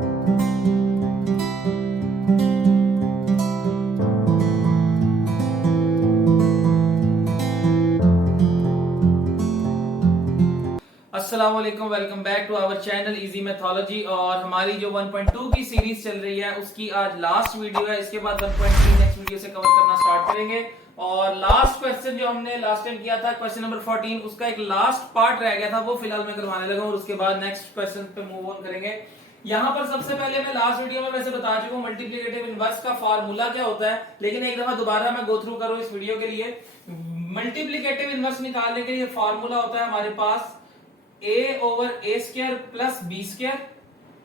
अस्सलाम वालेकुम, welcome back to our channel Easy Mathology. और हमारी जो 1.2 की सीरीज चल रही है उसकी आज लास्ट वीडियो है। इसके बाद 1.3 नेक्स्ट वीडियो से कवर करना स्टार्ट करेंगे। और लास्ट क्वेश्चन जो हमने लास्ट टाइम किया था, क्वेश्चन नंबर 14, उसका एक लास्ट पार्ट रह गया था, वो फिलहाल मैं करवाने लगा और उसके बाद नेक्स्ट क्वेश्चन पे मूव ऑन करेंगे। यहाँ पर सबसे पहले मैं लास्ट वीडियो में वैसे बता चुका हूँ मल्टीप्लिकेटिव इनवर्स का फार्मूला क्या होता है, लेकिन एक दफा दोबारा मैं गो थ्रू करूँ इस वीडियो के लिए। मल्टीप्लिकेटिव इनवर्स निकालने के लिए फार्मूला होता है हमारे पास a over a square plus b square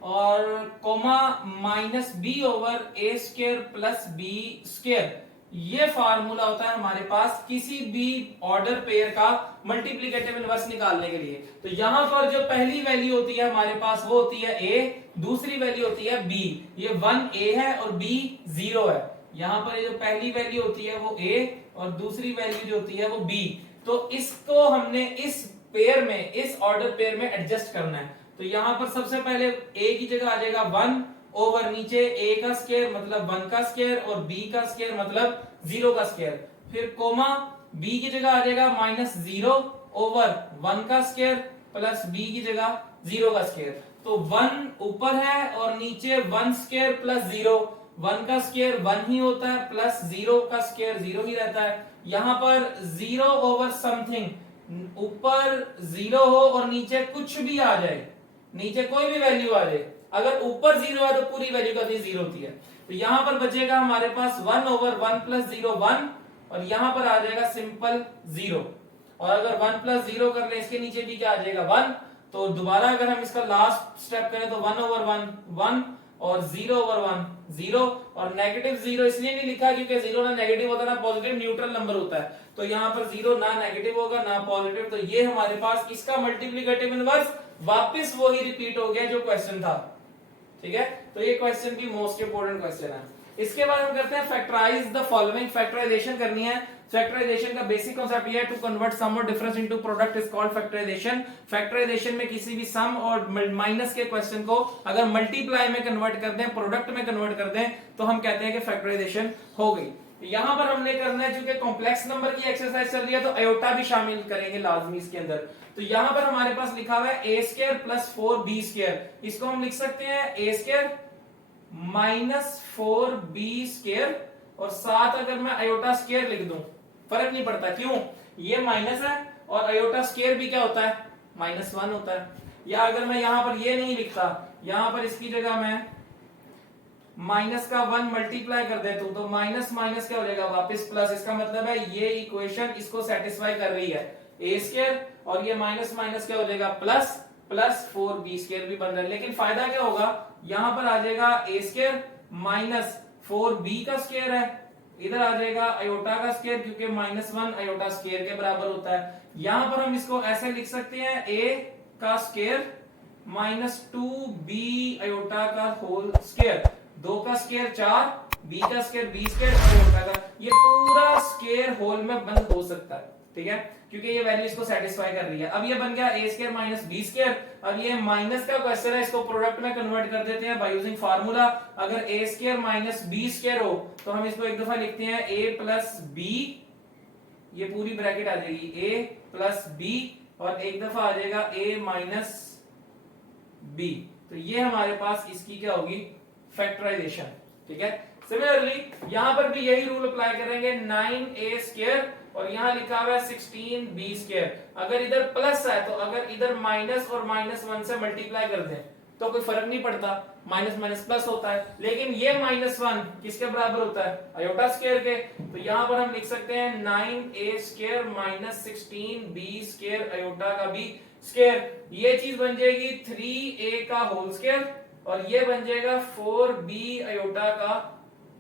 और comma minus b over a square plus b square. ये फार्मूला होता है हमारे पास किसी भी ऑर्डर पेयर का मल्टीप्लिकेटिव इनवर्स निकालने के लिए। तो यहां पर जो पहली वैल्यू होती है हमारे पास वो होती है a, दूसरी वैल्यू होती है b। ये 1a है और b 0 है। यहां पर जो पहली वैल्यू होती है वो a और दूसरी वैल्यू जो होती है वो b। तो इसको हमने इस पेयर में, इस ऑर्डर पेयर में एडजस्ट करना है। तो यहां पर सबसे पहले a की जगह आ जाएगा 1 ओवर नीचे a का स्क्वायर मतलब 1 का स्क्वायर और b का स्क्वायर मतलब 0 का स्क्वायर। फिर कोमा b की जगह आ जाएगा -0 ओवर 1 का स्क्वायर प्लस b की जगह 0 का स्क्वायर। तो 1 ऊपर है और नीचे 1 स्क्वायर प्लस 0। 1 का स्क्वायर 1 ही होता है प्लस 0 का स्क्वायर 0 ही रहता है। यहां पर 0 ओवर समथिंग, ऊपर 0 हो और नीचे कुछ भी आ जाए, नीचे कोई भी वैल्यू आ जाए, अगर ऊपर 0 है तो पूरी वैल्यू कभी 0 होती है। तो यहां पर बचेगा हमारे पास 1 ओवर 1 प्लस 0 1 और यहां पर आ जाएगा सिंपल 0। और अगर 1 प्लस 0 कर ले, इसके नीचे भी क्या आ जाएगा 1। तो दोबारा अगर हम इसका लास्ट स्टेप करें तो 1 ओवर 1 1 और 0 ओवर 1 0 और नेगेटिव 0 इसलिए नहीं लिखा क्योंकि 0 ना नेगेटिव होता ना पॉजिटिव, न्यूट्रल नंबर होता है। तो यहाँ पर 0 ना नेगेटिव होगा ना पॉजिटिव। तो ये हमारे पास इसका मल्टीप्लिकेटिव इनवर्स वापस वो ही रिपीट हो गया जो क्वेश्चन था। ठीक है, तो ये क्वेश्चन भी मोस्ट इंपोर्टेंट क्वेश्चन है। इसके बाद हम करते हैं फैक्टराइज द फॉलोइंग। फैक्टराइजेशन करनी है। फैक्टराइजेशन का बेसिक कांसेप्ट ये है, टू कन्वर्ट सम और difference into product is called factorization. Factorization में किसी भी सम और माइनस के क्वेश्चन को अगर मल्टीप्लाई में कन्वर्ट कर दें, प्रोडक्ट में कन्वर्ट कर दें, तो हम कहते हैं कि फैक्टराइजेशन हो गई। यहां पर हमने करना है, चूंकि कॉम्प्लेक्स नंबर की एक्सरसाइज चल रही है तो अयोटा भी शामिल करेंगे लाजमी इसके अंदर। तो यहां पर हमारे पास लिखा हुआ है ए स्क्वायर प्लस 4b स्क्वायर। इसको हम लिख सकते हैं ए स्क्वायर माइनस 4b स्क्वायर और साथ अगर मैं अयोटा स्क्वायर लिख दूं फर्क नहीं पड़ता, क्यों? ये माइनस है और अयोटा स्क्वायर भी क्या होता है -1 होता है। या अगर मैं यहां पर ये नहीं लिखता, यहां पर इसकी जगह मैं माइनस का 1 मल्टीप्लाई कर देता हूं तो माइनस माइनस क्या हो जाएगा वापस प्लस। इसका मतलब है ये इक्वेशन इसको सेटिस्फाई कर रही है, ए स्क्वायर और ये माइनस माइनस क्या हो जाएगा प्लस प्लस 4b स्क्वायर भी बन रहा है। लेकिन फायदा क्या होगा, यहां पर आ जाएगा ए स्क्वायर माइनस 4b का स्क्वायर है, इधर आ जाएगा अयोटा का स्क्वायर क्योंकि -1 अयोटा स्क्वायर के बराबर होता है। यहां पर हम इसको ऐसे लिख सकते हैं a का स्क्वायर -2b अयोटा का होल स्क्वायर। 2 का स्क्वायर 4, b का स्क्वायर b स्क्वायर और अयोटा का, ये पूरा स्क्वायर होल में बंद हो सकता है। ठीक है, क्योंकि ये वैल्यू इसको सेटिस्फाई कर रही है। अब ये बन गया a square minus b square. अब ये माइनस का क्वेश्चन है, इसको प्रोडक्ट में कन्वर्ट कर देते हैं बाय यूजिंग फार्मूला। अगर a square minus b square हो तो हम इसको एक दफा लिखते हैं a प्लस b, ये पूरी ब्रैकेट आ जाएगी a प्लस b और एक दफा आ जाएगा a माइनस b। तो ये हमारे पास इसकी क्या होगी फैक्टराइजेशन। ठीक है, सिमिलरली यहां पर भी यही रूल अप्लाई करेंगे, 9a स्क्वायर और यहां लिखा हुआ है 16b स्क्वायर। अगर इधर प्लस है तो अगर इधर माइनस और -1 से मल्टीप्लाई कर दें तो कोई फर्क नहीं पड़ता, माइनस माइनस प्लस होता है। लेकिन ये -1 किसके बराबर होता है अयोटा स्क्वायर के। तो यहां पर हम लिख सकते हैं 9a square minus 16b square aorta का भी स्क्वायर। ये चीज बन जाएगी 3a का होल स्क्वायर और ये बन जाएगा 4b अयोटा का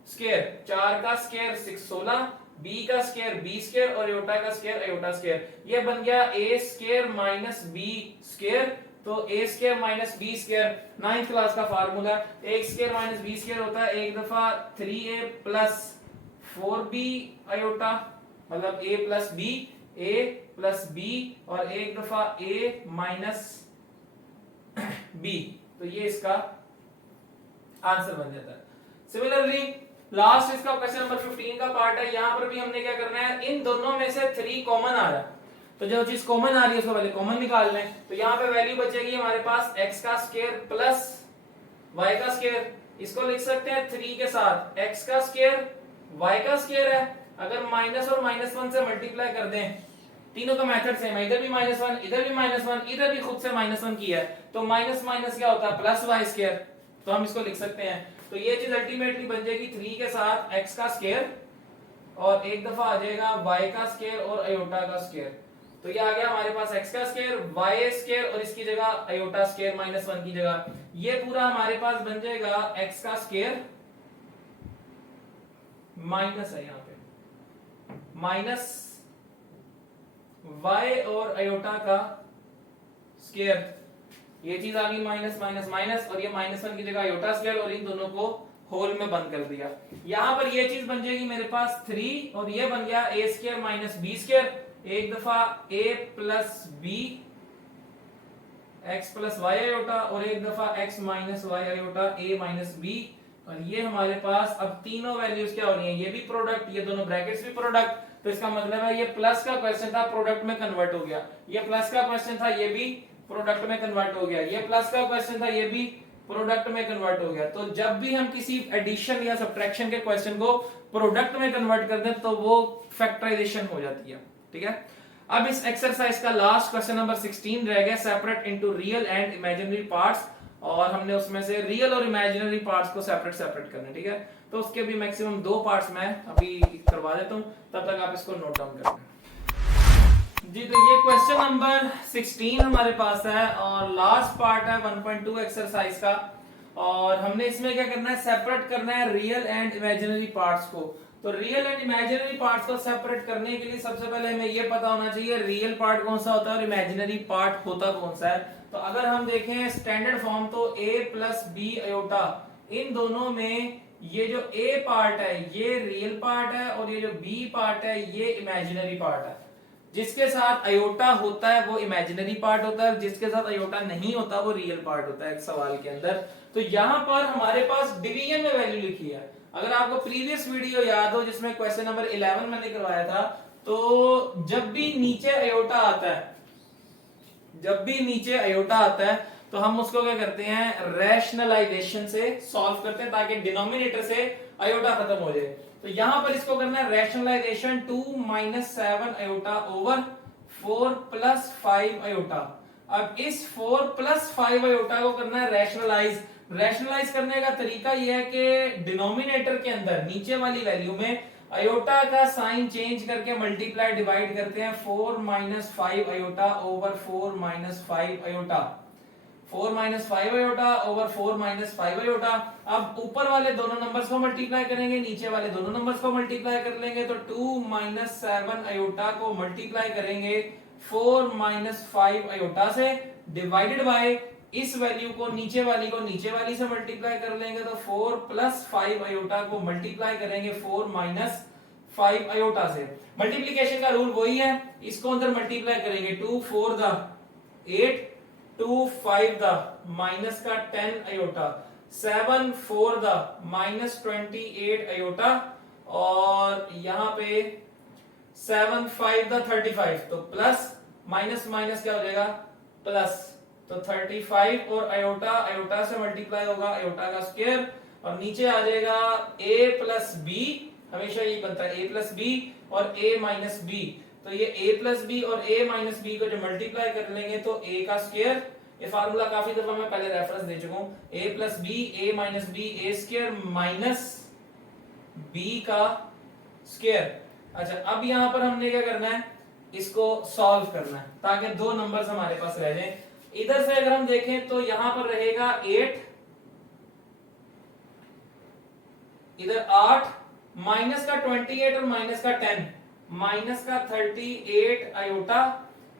स्क्वायर। 4 का स्क्वायर 16, b का स्क्वायर b स्क्वायर और अयोटा का स्क्वायर अयोटा स्क्वायर। ये बन गया a square minus b square. तो a square minus b square 9th class का formula, a square minus b square होता है एक दफा 3a प्लस 4b अयोटा मतलब a plus b, a plus b और एक दफा a माइनस b। तो ये इसका आंसर बन जाता है। सिमिलरली लास्ट इसका क्वेश्चन नंबर 15 का पार्ट है, यहां पर भी हमने क्या करना है, इन दोनों में से 3 कॉमन आ रहा है, तो जो चीज कॉमन आ रही है उसको पहले कॉमन निकाल लें। तो यहाँ पे वैल्यू बचेगी हमारे पास x का स्क्वायर प्लस y का स्क्वायर, इसको लिख सकते हैं 3 के साथ x का स्क्वायर y का स्क्वायर है। अगर माइनस और -1 से मल्टीप्लाई कर दें, तीनों का मेथड सेम है, इधर भी -1 इधर भी -1 इधर भी खुद से -1 किया है, तो माइनस माइनस क्या होता है प्लस y स्क्वायर, तो हम इसको लिख सकते हैं। तो ये चीज अल्टीमेटली बन जाएगी 3 के साथ x का स्क्वायर और एक दफा आ जाएगा y का स्क्वायर और अयोटा का स्क्वायर। तो ये आ गया हमारे पास x का स्क्वायर y स्क्वायर और इसकी जगह अयोटा स्क्वायर -1 की जगह, ये पूरा हमारे पास बन जाएगा x का स्क्वायर माइनस है यहाँ पे माइनस y और अयोटा का स्क्वायर, ये चीज आ गई माइनस माइनस माइनस और ये -1 की जगह अयोटा स्क्वायर और इन दोनों को होल में बंद कर दिया। यहां पर ये चीज बन जाएगी मेरे पास 3 और ये बन गया a square minus b square, एक दफा a plus b x plus y iota और एक दफा x minus y iota a minus b, और ये हमारे पास अब तीनों वैल्यूज क्या हो रही हैं, ये भी प्रोडक्ट, ये दोनों ब्रैकेट्स भी प्रोडक्ट, तो इसका मतलब है ये प्लस का क्वेश्चन था प्रोडक्ट में कन्वर्ट हो गया, ये प्लस का क्वेश्चन था ये भी प्रोडक्ट में कन्वर्ट हो गया, ये प्लस का क्वेश्चन था ये भी प्रोडक्ट में कन्वर्ट हो गया। तो जब भी हम किसी एडिशन या सब्ट्रैक्शन के क्वेश्चन को प्रोडक्ट में कन्वर्ट कर दें तो वो फैक्टराइजेशन हो जाती है, ठीक है। अब इस एक्सरसाइज का लास्ट क्वेश्चन नंबर 16 रह गया, separate into real and imaginary parts, और हमने उसमें से रियल और इमेजिनरी पार्ट्स को सेपरेट करना है, ठीक है। तो उसके भी मैक्सिमम 2 पार्ट्स मैं अभी करवा देता हूं, तब तक आप इसको नोट डाउन कर लें जी। तो ये क्वेश्चन नंबर 16 हमारे पास है और लास्ट पार्ट है 1.2 एक्सरसाइज का, और हमने इसमें क्या करना है, सेपरेट करना है रियल एंड इमेजिनरी पार्ट्स को। तो रियल एंड इमेजिनरी पार्ट्स को सेपरेट करने के लिए सबसे पहले हमें ये पता होना चाहिए रियल पार्ट कौन सा होता है और इमेजिनरी पार्ट होता कौन सा है। तो अगर हम देखें स्टैंडर्ड फॉर्म तो a प्लस बी अयोटा, इन दोनों में ये जो a पार्ट है ये रियल पार्ट है और ये जो b पार्ट है ये इमेजिनरी पार्ट है। जिसके साथ अयोटा होता है वो इमेजिनरी पार्ट होता है, जिसके साथ अयोटा नहीं होता वो रियल पार्ट होता है एक सवाल के अंदर। तो यहां पर हमारे पास डिवीजन में वैल्यू लिखी है। अगर आपको प्रीवियस वीडियो याद हो जिसमें क्वेश्चन नंबर 11 मैंने करवाया था, तो जब भी नीचे अयोटा आता है, जब भी नीचे अयोटा आता है तो हम उसको क्या करते हैं, रैशनलाइजेशन से सॉल्व करते हैं ताकि डिनोमिनेटर से अयोटा खत्म हो जाए। तो यहां पर इसको करना है रैशनलाइजेशन 2 - 7 अयोटा ओवर 4 + 5 अयोटा। अब इस 4 + 5 अयोटा को करना है रैशनलाइज। रैशनलाइज करने का तरीका यह है कि डिनोमिनेटर के अंदर नीचे वाली वैल्यू में अयोटा का साइन चेंज करके मल्टीप्लाई डिवाइड करते हैं 4 - 5 iota over 4 - 5 iota, 4 - 5 iota over 4 - 5 iota. अब ऊपर वाले दोनों नंबर्स को मल्टीप्लाई करेंगे, नीचे वाले दोनों नंबर्स को मल्टीप्लाई कर लेंगे, तो 2 - 7 अयोटा को मल्टीप्लाई करेंगे 4 - 5 अयोटा से, डिवाइडेड बाय इस वैल्यू को नीचे वाली से मल्टीप्लाई कर लेंगे, तो 4 + 5 अयोटा को मल्टीप्लाई करेंगे 4 - 5 अयोटा से। मल्टीप्लीकेशन का रूल वही है, इसको अंदर मल्टीप्लाई करेंगे 2 × 4 = 8, 2 × 5 = -10 अयोटा, 7 × 4 -28 अयोटा, और यहां पे 7 × 5 = 35, तो प्लस माइनस माइनस क्या हो जाएगा प्लस, तो 35 और अयोटा से मल्टीप्लाई होगा अयोटा का स्क्वायर, और नीचे आ जाएगा a + b, हमेशा यही बनता है a + b और a - b, तो ये a + b और a - b को जो मल्टीप्लाई कर लेंगे तो a का स्क्वायर, ये फार्मूला काफी दफा मैं पहले रेफरेंस दे चुका हूं, a + b a - b a² minus b का स्क्वायर। अच्छा, अब यहां पर हमने क्या करना है, इसको सॉल्व करना है ताकि 2 नंबर्स हमारे पास रह जाएं। इधर से अगर हम देखें तो यहां पर रहेगा 8, इधर 8, माइनस का 28 और माइनस का 10, माइनस का 38 अयोटा,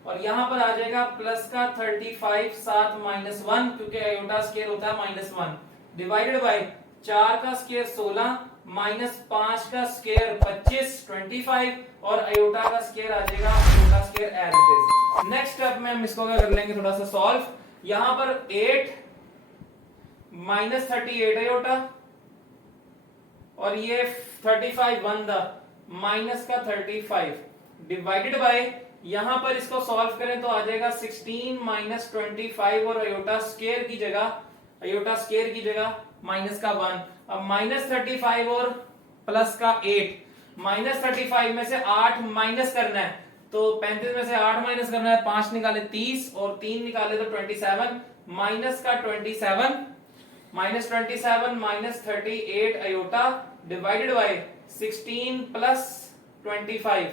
और यहां पर आ जाएगा प्लस का 35 7 -1, क्योंकि अयोटा स्क्वायर होता है -1, डिवाइडेड बाय 4 का स्क्वायर 16 -5 का स्क्वायर 25 25, और अयोटा का स्क्वायर आ जाएगा iota square as it is. Next step में हम इसको क्या कर लेंगे, थोड़ा सा सॉल्व। यहां पर 8 -38 आयोटा, और ये 35 वन द माइनस का 35 डिवाइडेड बाय, यहां पर इसको सॉल्व करें तो आ जाएगा 16 माइनस 25, और अयोटा स्क्वायर की जगह माइनस का 1। अब -35 और प्लस का 8, -35 में से 8 माइनस करना है, तो 35 में से 8 माइनस करना है, 5 निकाले 30 और 3 निकाले तो 27, माइनस का 27 minus 38 iota divided by 16 plus 25।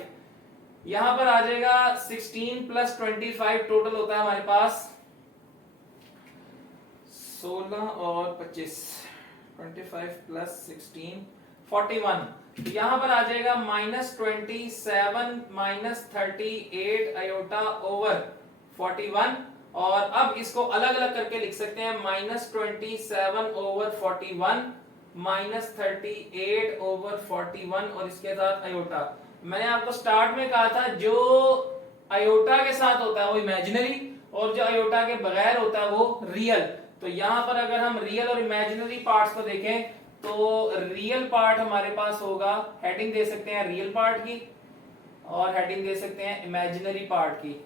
यहां पर आ जाएगा 16 प्लस 25 टोटल होता है हमारे पास 16 और 25, 25 प्लस 16 41। तो यहां पर आ जाएगा -27 माइनस 38 अयोटा ओवर 41, और अब इसको अलग अलग करके लिख सकते हैं -27 ओवर 41 माइनस 38 ओवर 41 और इसके साथ अयोटा। मैंने आपको स्टार्ट में कहा था जो अयोटा के साथ होता है वो इमेजिनरी, और जो अयोटा के बगैर होता है वो रियल। तो यहां पर अगर हम रियल और इमेजिनरी पार्ट्स को देखें तो रियल पार्ट हमारे पास होगा, हेडिंग दे सकते हैं रियल पार्ट की और हेडिंग दे सकते हैं इमेजिनरी पार्ट की।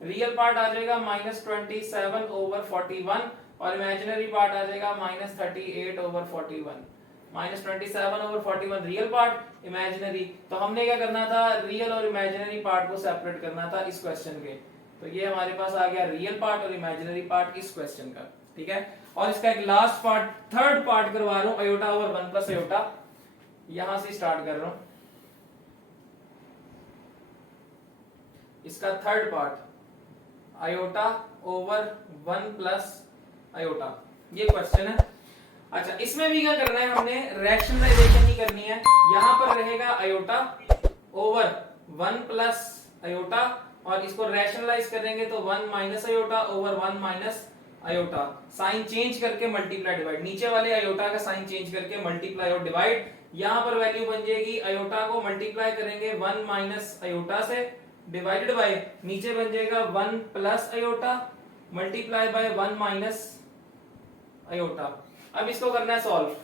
रियल पार्ट आ जाएगा -27 ओवर 41 और इमेजिनरी पार्ट आ जाएगा -38 over 41। -27 over 41 real part, imaginary. तो हमने क्या करना था, रियल और इमेजिनरी पार्ट को सेपरेट करना था इस क्वेश्चन के। तो ये हमारे पास आ गया रियल पार्ट और इमेजिनरी पार्ट इस क्वेश्चन का, ठीक है। और इसका एक लास्ट पार्ट, थर्ड पार्ट करवा रहा हूं, अयोटा ओवर 1 प्लस अयोटा। यहां से स्टार्ट कर रहा हूं इसका third part, iota over 1 plus iota, ये क्वेश्चन है। अच्छा, इसमें भी क्या करना है, हमने रैशनलाइजेशन ही करनी है। यहां पर रहेगा अयोटा ओवर 1 प्लस अयोटा, और इसको रैशनलाइज करेंगे तो 1 minus iota over 1 minus iota, sign change करके मल्टीप्लाई डिवाइड, नीचे वाले अयोटा का साइन चेंज करके मल्टीप्लाई और डिवाइड। यहां पर वैल्यू बन जाएगी, अयोटा को मल्टीप्लाई करेंगे 1 माइनस अयोटा से डिवाइडेड बाय, नीचे बन जाएगा 1 plus aorta multiply by 1 minus aorta. अब इसको करना है सॉल्व।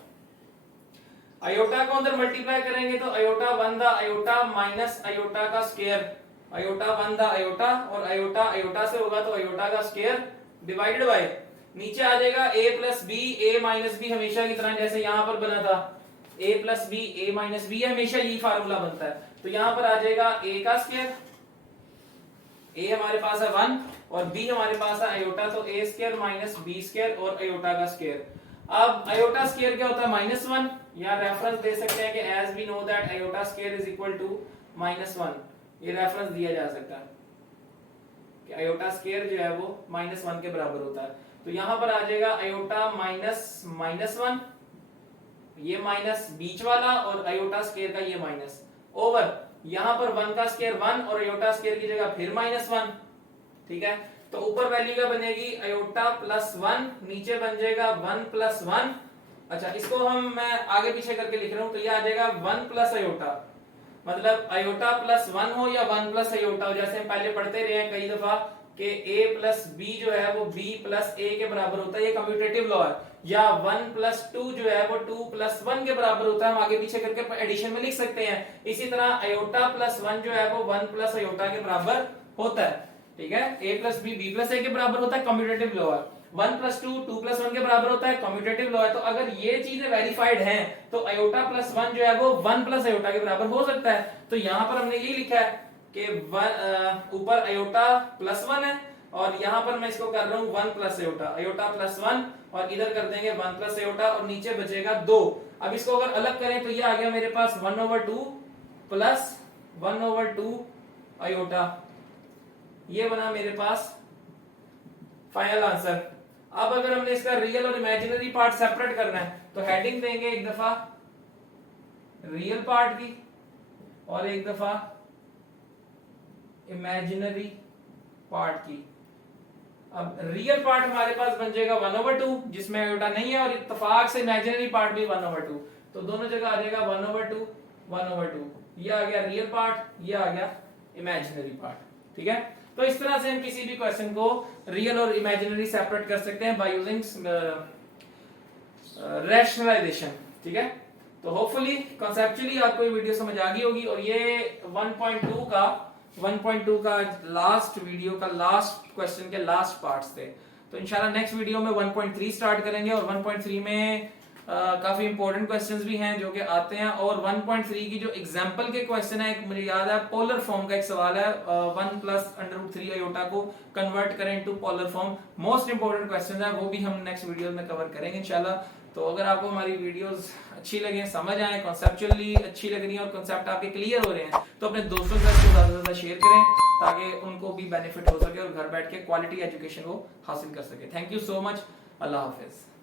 अयोटा को अंदर मल्टीप्लाई करेंगे तो iota 1 the iota minus iota का स्क्वायर, अयोटा 1 द अयोटा, और अयोटा अयोटा से होगा तो अयोटा का स्क्वायर डिवाइडेड बाय, नीचे आ जाएगा a plus b, a minus b हमेशा की तरह जैसे यहां पर बना था, a plus b a minus b, हमेशा यही फार्मूला बनता है। तो यहां पर आ जाएगा a का स्क्वायर, a हमारे पास है 1 और b हमारे पास है अयोटा, तो a square minus b square और अयोटा का स्क्वायर। अब अयोटा स्क्वायर क्या होता है, -1, या रेफरेंस दे सकते हैं कि as we know that iota square is equal to -1, ये रेफरेंस दिया जा सकता है कि अयोटा स्क्वायर जो है वो -1 के बराबर होता है। तो यहां पर आ जाएगा अयोटा -1, ये माइनस बीच वाला और अयोटा स्क्वायर का ये माइनस, ओवर यहां पर 1 का स्क्वायर 1 और अयोटा स्क्वायर की जगह फिर -1, ठीक है। तो ऊपर वैल्यू क्या बनेगी, अयोटा प्लस 1, नीचे बन जाएगा 1 प्लस 1। अच्छा, इसको मैं आगे पीछे करके लिख रहा हूं, तो ये आ जाएगा 1 प्लस अयोटा, मतलब अयोटा प्लस 1 हो या 1 प्लस अयोटा हो, जैसे हम पहले पढ़ते रहे हैं कई दफा कि a प्लस बी जो है वो b प्लस a के बराबर होता है, ये कम्यूटेटिव लॉ है। या 1 प्लस 2 जो है वो 2 प्लस 1 के बराबर होता है, हम आगे पीछे करके एडिशन में लिख सकते हैं। इसी तरह अयोटा प्लस 1 जो है वो 1 प्लस अयोटा के बराबर होता है, ठीक है। a plus b b plus a के बराबर होता है, कम्यूटेटिव लॉ है। 1 प्लस 2 2 प्लस 1 के बराबर होता है, कम्यूटेटिव लॉ है। तो अगर ये चीजें वेरीफाइड हैं तो अयोटा प्लस 1 जो है वो 1 प्लस अयोटा के बराबर हो सकता है। तो यहां पर हमने ये लिखा है कि ऊपर अयोटा प्लस 1 है और यहां पर मैं इसको कर रहा हूं 1 प्लस अयोटा, अयोटा प्लस 1 और इधर कर देंगे 1 प्लस अयोटा और नीचे बचेगा 2। अब इसको अगर अलग करें तो ये आ गया मेरे पास 1/2 प्लस 1/2 अयोटा, ये बना मेरे पास फाइनल आंसर। अब अगर हमने इसका रियल और इमेजिनरी पार्ट सेपरेट करना है तो हेडिंग देंगे एक दफा रियल पार्ट की और एक दफा इमेजिनरी पार्ट की। अब रियल पार्ट हमारे पास बन जाएगा 1/2 जिसमें अयोटा नहीं है, और इत्तेफाक से इमेजिनरी पार्ट भी 1/2, तो दोनों जगह आ जाएगा 1/2 1/2। ये आ गया रियल पार्ट, ये आ गया इमेजिनरी पार्ट, ठीक है। तो इस तरह से हम किसी भी क्वेश्चन को रियल और इमेजिनरी सेपरेट कर सकते हैं बाय यूजिंग रैशनलाइजेशन। ठीक है, तो होपफुली कॉन्सेप्चुअली आपको ये वीडियो समझ आ गई होगी। और ये 1.2 का लास्ट वीडियो का लास्ट क्वेश्चन के लास्ट पार्ट्स थे। तो इंशाल्लाह नेक्स्ट वीडियो में 1.3 स्टार्ट करेंगे और 1.3 में काफी इंपॉर्टेंट क्वेश्चंस भी हैं जो कि आते हैं। और 1.3 की जो एग्जांपल के क्वेश्चन है, एक मुझे याद है पोलर फॉर्म का एक सवाल है, 1 + √3 आयोटा को कन्वर्ट करें into polar form. Most important question है, वो भी हम नेक्स्ट वीडियो में कवर करेंगे इंशाल्लाह। तो अगर आपको हमारी वीडियोस अच्छी लगे, समझ आए, कॉन्सेप्चुअली अच्छी लग रही है और कॉन्सेप्ट आपके क्लियर हो रहे हैं, तो अपने दोस्तों के साथ ज्यादा से ज्यादा शेयर करें ताकि उनको भी बेनिफिट हो सके और घर बैठ के क्वालिटी एजुकेशन वो हासिल कर सके। Thank you so much. Allah Hafiz.